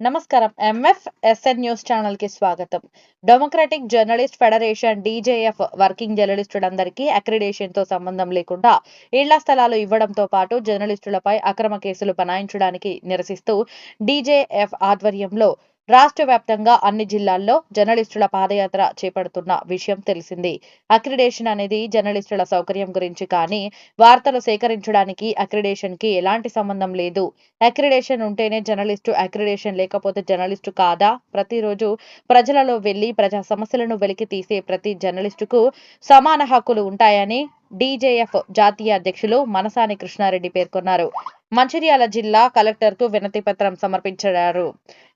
నమస్కారం. MF SN news ఛానల్కి స్వాగతం. Democratic journalist federation DJF working జర్నలిస్టులందరికీ అక్రిడేషన్తో సంబంధం లేకుండా ఇళ్ళ స్థలాలు ఇవ్వడంతో పాటు జర్నలిస్టులపై అక్రమ కేసులు బనాయించడానికి నిరసిస్తూ డీజేఎఫ్ ఆధ్వర్యంలో రాష్ట్ర వ్యాప్తంగా అన్ని జిల్లాల్లో జర్నలిస్టుల పాదయాత్ర చేపడుతున్న విషయం తెలిసింది. అక్రిడేషన్ అనేది జర్నలిస్టుల సౌకర్యం గురించి కానీ వార్తలు సేకరించడానికి అక్రిడేషన్కి ఎలాంటి సంబంధం లేదు. అక్రిడేషన్ ఉంటేనే జర్నలిస్టు అక్రిడేషన్ లేకపోతే జర్నలిస్టు కాదా? ప్రతిరోజు ప్రజలలో వెళ్ళి ప్రజా సమస్యలను వెలికి తీసే ప్రతి జర్నలిస్టుకు సమాన హక్కులు ఉంటాయని డీజేఎఫ్ జాతీయ అధ్యక్షులు మనసాని కృష్ణారెడ్డి పేర్కొన్నారు. మంచిర్యాల జిల్లా కలెక్టర్కు వినతి పత్రం సమర్పించారు.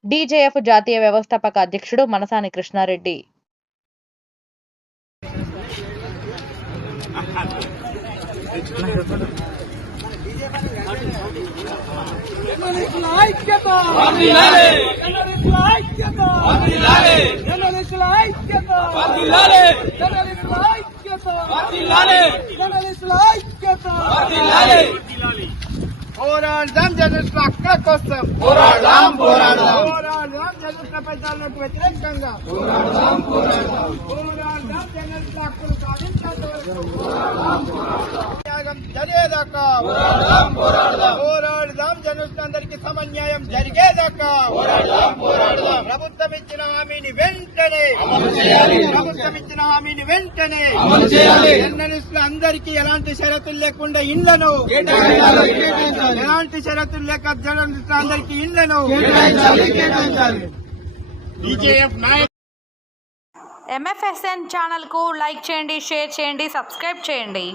డీజేఎఫ్ జాతీయ వ్యవస్థాపక అధ్యక్షుడు మనసాని కృష్ణారెడ్డి. జర్నలిస్టుల ఐక్యత! జర్నలిస్టుల ఐక్యత! పోరాడదాం జర్నలిస్టుల హక్కుల కోసం. పోరాడదాం పోరాడదాం. పోరాడదాం జర్నలిస్టుల పెంచాలకు వ్యతిరేకంగా. పోరాడదాం జర్నలిస్టుల హక్కులు సాధించేంత వరకు. త్యాగం జరిగేదాకా. పోరాడదాం పోరాడదాం. పోరాడదాం. జర్నలిస్టులందరికీ సమన్యాయం జరిగేదాకా ప్రభుత్వం ఇచ్చిన హామీని వెంటనే అమలు చేయాలి. ప్రభుత్వం ఇచ్చిన హామీని వెంటనే అమలు చేయాలి. జర్నలిస్టులు అందరికీ ఎలాంటి షరతులు లేకుండా ఇండ్లను ఎలాంటి షరతులు లేక జర్నలిస్టులు అందరికీ ఇండ్లను కేటాయించాలి. కేటాయించాలి ఎంఎఫ్ఎస్ఎన్ ఛానల్కు లైక్ చేయండి షేర్ చేయండి సబ్స్క్రైబ్ చేయండి.